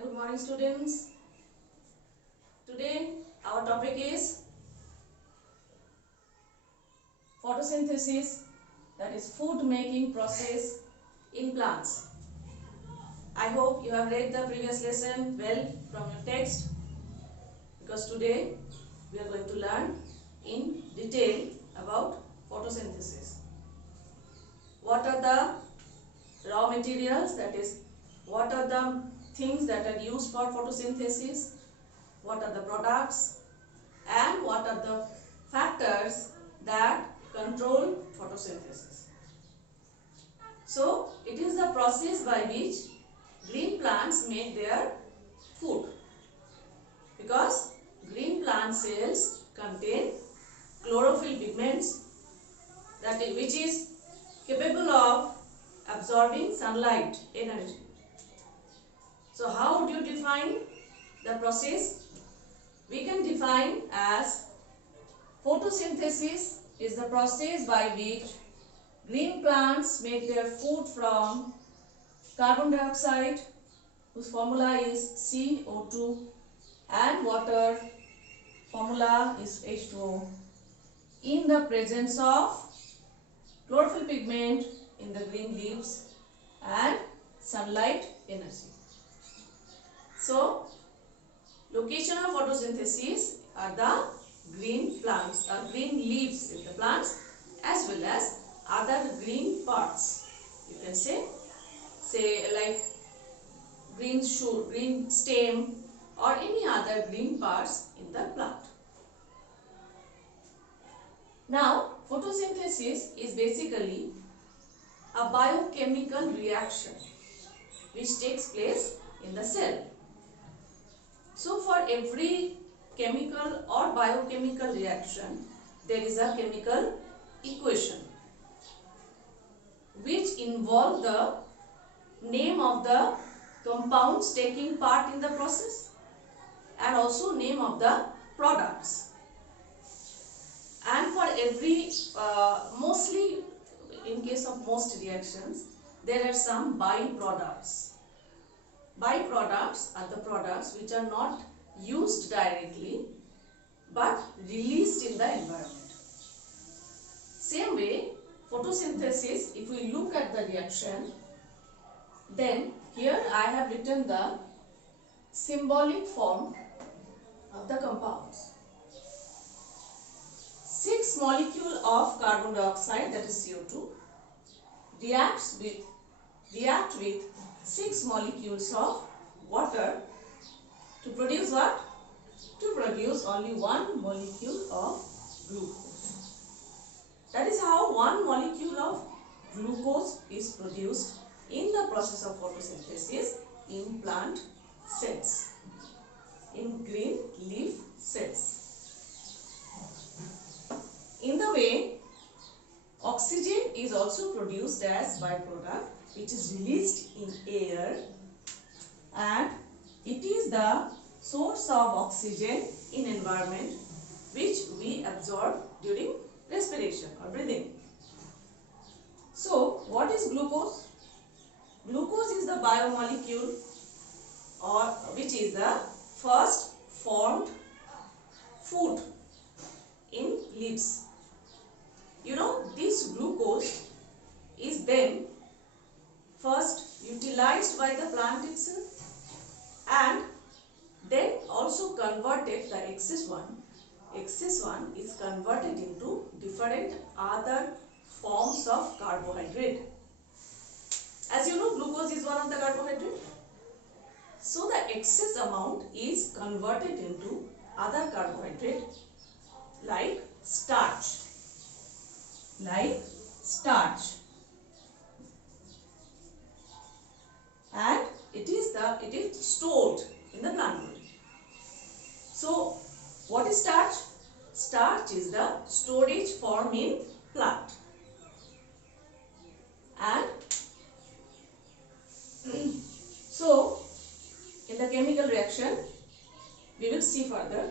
good morning students. Today our topic is photosynthesis, that is food making process in plants. I hope you have read the previous lesson well from your text, because today we are going to learn in detail about photosynthesis. What are the raw materials, that is what are the things that are used for photosynthesis, what are the products, and what are the factors that control photosynthesis. So it is the process by which green plants make their food, because green plant cells contain chlorophyll pigments which is capable of absorbing sunlight energy. So how would you define the process? We can define as photosynthesis is the process by which green plants make their food from carbon dioxide, whose formula is CO2, and water, formula is H2O, in the presence of chlorophyll pigment in the green leaves and sunlight energy. So location of photosynthesis are the green plants or green leaves in the plants, as well as other green parts. You can say like green shoot, green stem, or any other green parts in the plant. Now photosynthesis is basically a biochemical reaction which takes place in the cell. So for every chemical or biochemical reaction, there is a chemical equation which involve the name of the compounds taking part in the process and also name of the products. And for every, mostly in case of most reactions, there are some byproducts. Byproducts are the products which are not used directly but released in the environment. Same way, photosynthesis, if we look at the reaction, then here I have written the symbolic form of the compounds. 6 molecules of carbon dioxide, that is CO2, react with 6 molecules of water to produce what? To produce only 1 molecule of glucose. That is how 1 molecule of glucose is produced in the process of photosynthesis in plant cells, in green leaf cells. In the way, oxygen is also produced as byproduct, which is released in air, and it is the source of oxygen in environment which we absorb during respiration or breathing. So what is glucose? Glucose is the biomolecule or which is the first formed food in leaves. You know, this glucose is then first utilized by the plant itself and then also converted, the excess one is converted into different other forms of carbohydrate. As you know, glucose is one of the carbohydrate. So the excess amount is converted into other carbohydrate like starch. And it is stored in the plant body. So what is starch? Starch is the storage form in plant. And so in the chemical reaction we will see further.